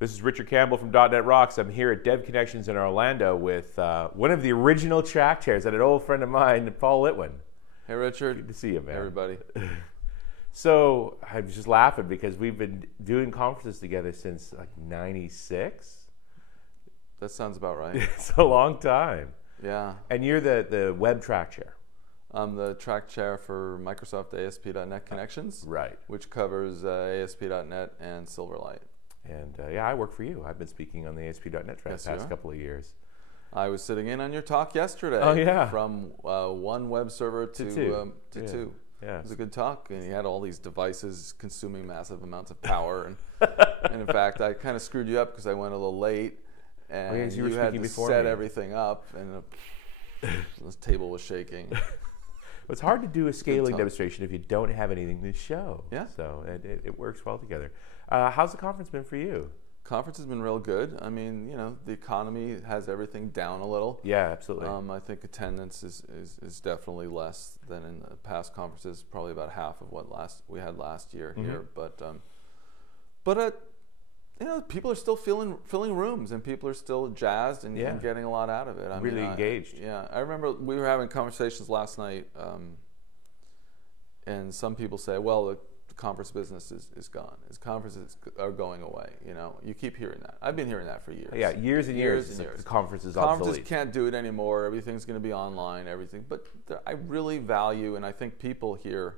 This is Richard Campbell from .NET Rocks. I'm here at DevConnections in Orlando with one of the original track chairs and an old friend of mine, Paul Litwin. Hey, Richard. Good to see you, man. Hey, everybody. So I was just laughing because we've been doing conferences together since like '96. That sounds about right. It's a long time. Yeah. And you're the web track chair. I'm the track chair for Microsoft ASP.NET Connections, Right. which covers ASP.NET and Silverlight. And yeah, I work for you. I've been speaking on the ASP.NET track the past couple of years. I was sitting in on your talk yesterday. Oh, yeah. From one web server to two. Yeah. It was a good talk, and you had all these devices consuming massive amounts of power. And in fact, I kind of screwed you up because I went a little late, and you you had to set me. everything up, and this table was shaking. It's hard to do a scaling demonstration if you don't have anything to show. Yeah. So it works well together. How's the conference been for you? Conference has been real good. I mean, you know, the economy has everything down a little. Yeah, absolutely. I think attendance is definitely less than in the past conferences. Probably about half of what we had last year here. But you know, people are still filling rooms, and people are still jazzed and getting a lot out of it. Really engaged. I remember we were having conversations last night, and some people say, well, the conference business is gone. His conferences are going away. You know, you keep hearing that. I've been hearing that for years. Yeah, years and years. The conference is obsolete. Conferences can't do it anymore. Everything's going to be online. Everything. But I really value, and I think people here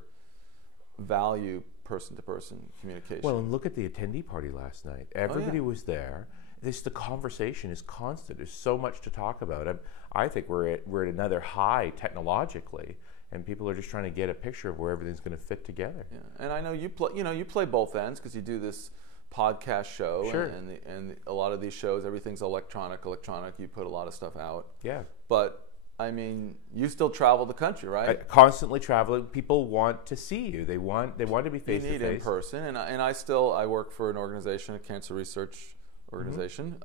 value person-to-person communication. Well, and look at the attendee party last night. Everybody was there. The conversation is constant. There's so much to talk about. I think we're at another high technologically, and people are just trying to get a picture of where everything's going to fit together. Yeah. And I know you play both ends because you do this podcast show, sure. and a lot of these shows, everything's electronic. You put a lot of stuff out. Yeah. But I mean, you still travel the country, right? Constantly traveling. People want to see you. They want to be face to face. You need in person, and I work for an organization, a cancer research organization.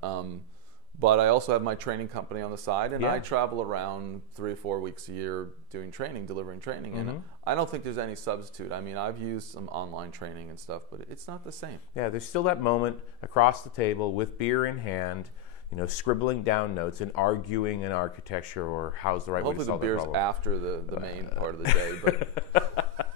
But I also have my training company on the side, and I travel around 3 or 4 weeks a year doing training, delivering training. And I don't think there's any substitute. I mean, I've used some online training and stuff, but it's not the same. Yeah, there's still that moment across the table with beer in hand, you know, scribbling down notes and arguing an architecture or how's the right way to solve the problem. Hopefully the beer's after the main part of the day, but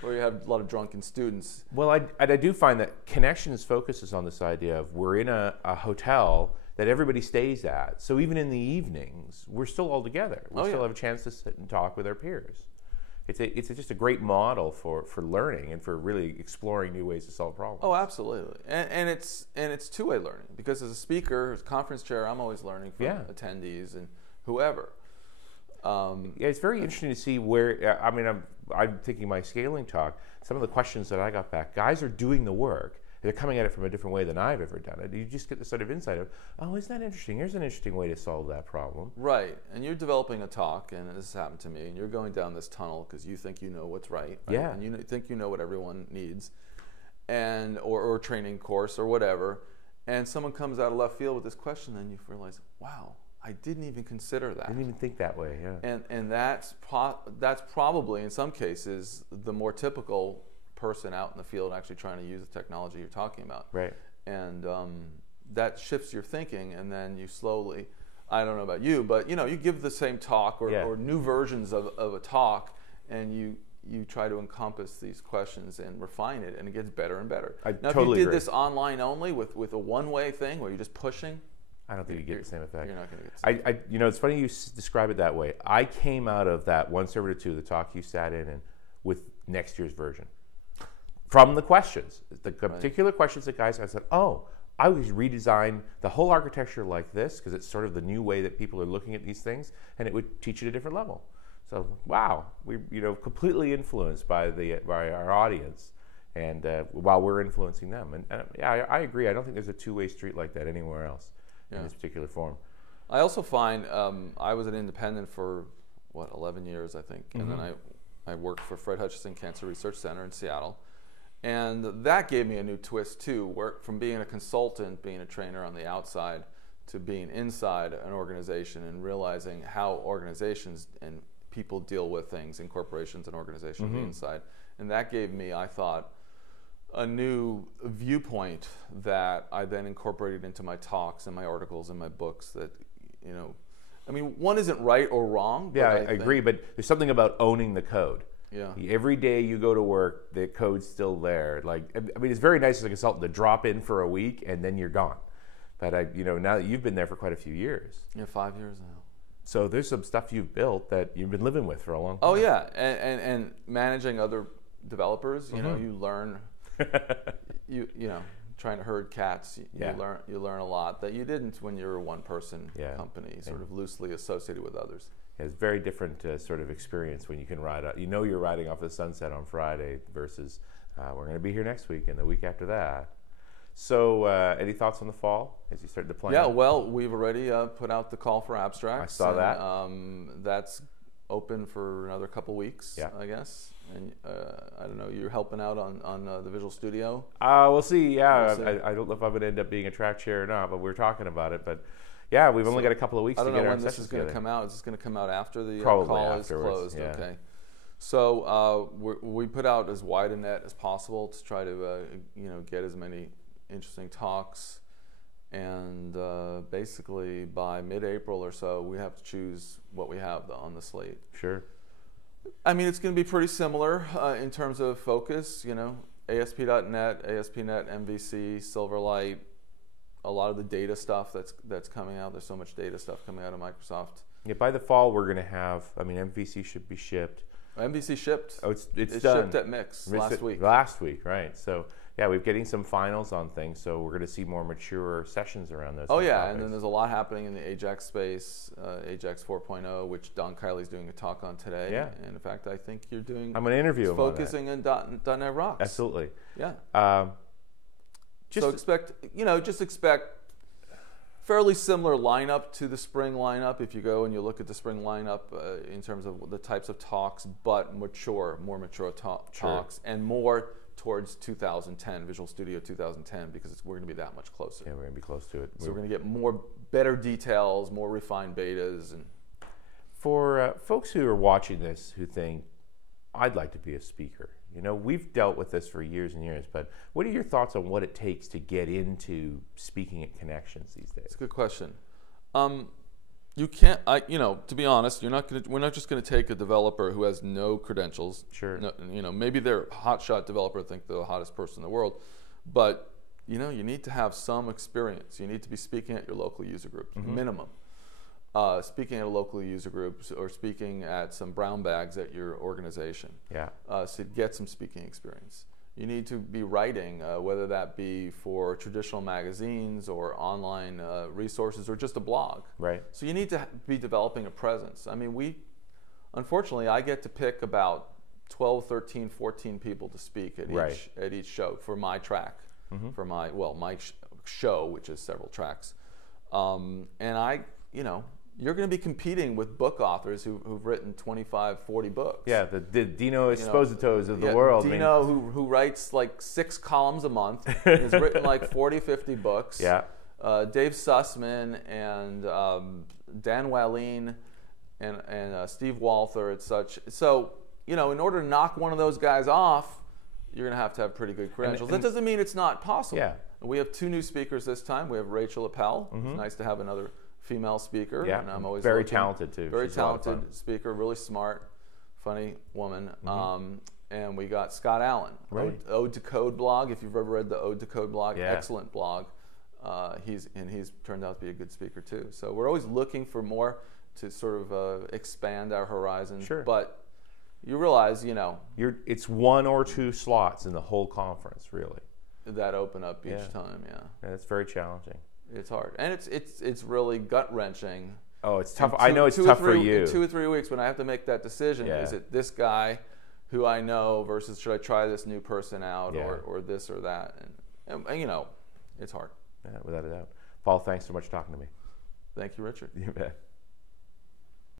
where you have a lot of drunken students. Well, I do find that Connections focuses on this idea of we're in a hotel that everybody stays at. So even in the evenings, we're still all together. We still have a chance to sit and talk with our peers. It's just a great model for learning and for really exploring new ways to solve problems. Oh, absolutely. And it's two-way learning, because as a speaker, as conference chair, I'm always learning from attendees and whoever. Yeah, it's very interesting to see where, I mean, I'm thinking my scaling talk, some of the questions that I got back, guys are doing the work. They're coming at it from a different way than I've ever done it. You just get the sort of insight of, oh, isn't that interesting? Here's an interesting way to solve that problem. Right, and you're developing a talk, and this has happened to me, and you're going down this tunnel because you think you know what's right? Yeah. And you think you know what everyone needs, and or training course or whatever, and someone comes out of left field with this question, and you realize, wow, I didn't even consider that. I didn't even think that way, yeah. And that's probably, in some cases, the more typical person out in the field actually trying to use the technology you're talking about. Right. And that shifts your thinking, and then you slowly, I don't know about you, but you know, you give the same talk or new versions of a talk, and you try to encompass these questions and refine it, and it gets better and better. Now, if you did this online only with a one-way thing where you're just pushing, I don't think you get the same effect. You're not going to get the same. You know, it's funny you describe it that way. I came out of that one server to two, the talk you sat in, and with next year's version. From the questions, the particular questions that guys, I said, oh, I would redesign the whole architecture like this because it's sort of the new way that people are looking at these things, and it would teach at a different level. So, wow, we completely influenced by our audience, and while we're influencing them. And yeah, I agree. I don't think there's a two-way street like that anywhere else in this particular form. I also find I was an independent for 11 years, I think, and then I worked for Fred Hutchinson Cancer Research Center in Seattle. And that gave me a new twist too, work from being a consultant, being a trainer on the outside, to being inside an organization and realizing how organizations and people deal with things in corporations and organizations on the inside. And that gave me, I thought, a new viewpoint that I then incorporated into my talks and my articles and my books. That, you know, I mean, one isn't right or wrong. Yeah, I agree, but there's something about owning the code. Yeah. Every day you go to work, the code's still there. Like, I mean, it's very nice as a consultant to drop in for a week and then you're gone. But now that you've been there for quite a few years. Yeah, 5 years now. So there's some stuff you've built that you've been living with for a long time. Oh yeah, and managing other developers, you know, you learn. you know, trying to herd cats, you learn a lot that you didn't when you were a one-person company, sort of loosely associated with others. Yeah, it's very different sort of experience when you can ride out. You know, you're riding off the sunset on Friday versus we're going to be here next week and the week after that. So, any thoughts on the fall as you start to plan? Yeah, well, we've already put out the call for abstracts. I saw that. That's open for another couple weeks, I guess. And I don't know, you're helping out on the Visual Studio? We'll see, yeah. We'll see. I don't know if I'm going to end up being a track chair or not, but we're talking about it. But yeah, we've only got a couple of weeks to get our sessions together. I don't know when this is going to come out. Is this going to come out after the call is closed? Yeah. Okay. So we put out as wide a net as possible to try to get as many interesting talks, and basically by mid-April or so we have to choose what we have on the slate. Sure. I mean, it's going to be pretty similar in terms of focus, you know, ASP.NET, ASP.NET, MVC, Silverlight, a lot of the data stuff that's coming out. There's so much data stuff coming out of Microsoft. Yeah, by the fall we're going to have, I mean, MVC should be shipped. MVC shipped. Oh, it's done. Shipped at Mix last week. Last week, right. So yeah, we're getting some finals on things, so we're going to see more mature sessions around those. Oh yeah, topics. And then there's a lot happening in the Ajax space, Ajax 4.0, which Don Kiley's doing a talk on today. Yeah. And in fact, I think you're doing. I'm going to interview him focusing on .NET Rocks. Absolutely. Yeah. So expect fairly similar lineup to the spring lineup if you go and you look at the spring lineup in terms of the types of talks, but more mature talks, and more towards 2010, Visual Studio 2010, because we're going to be that much closer. Yeah, we're going to be close to it. So we're going to get better details, more refined betas. And for folks who are watching this who think, I'd like to be a speaker, you know, we've dealt with this for years and years, but what are your thoughts on what it takes to get into speaking at Connections these days? It's a good question. You can't, to be honest, we're not just going to take a developer who has no credentials. Sure. No, you know, maybe they're a hotshot developer, think they're the hottest person in the world, but you know, you need to have some experience. You need to be speaking at your local user groups, minimum. Speaking at a local user group or speaking at some brown bags at your organization. Yeah. So get some speaking experience. You need to be writing, whether that be for traditional magazines or online resources or just a blog. Right. So you need to be developing a presence. I mean, unfortunately, I get to pick about 12, 13, 14 people to speak at each show for my track, for my show, which is several tracks. And you're going to be competing with book authors who've written 25, 40 books. Yeah, the Dino Espositos of the world. Dino, who writes like 6 columns a month, has written like 40, 50 books. Yeah. Dave Sussman and Dan Wallin and Steve Walther and such. So, you know, in order to knock one of those guys off, you're going to have pretty good credentials. That doesn't mean it's not possible. Yeah. We have 2 new speakers this time. We have Rachel Appel. It's nice to have another female speaker. Yeah, and I'm always very talented too. Very talented speaker, really smart, funny woman. And we got Scott Allen, Ode to Code blog. If you've ever read the Ode to Code blog, excellent blog. He's turned out to be a good speaker too. So we're always looking for more to sort of expand our horizon. Sure. But you realize, it's 1 or 2 slots in the whole conference, really. That open up each time. Yeah. And it's very challenging. It's hard, and it's really gut wrenching. Oh, it's tough. I know it's tough for you. In 2 or 3 weeks, when I have to make that decision, is it this guy who I know versus should I try this new person out or this or that? And it's hard. Yeah, without a doubt. Paul, thanks so much for talking to me. Thank you, Richard. You bet.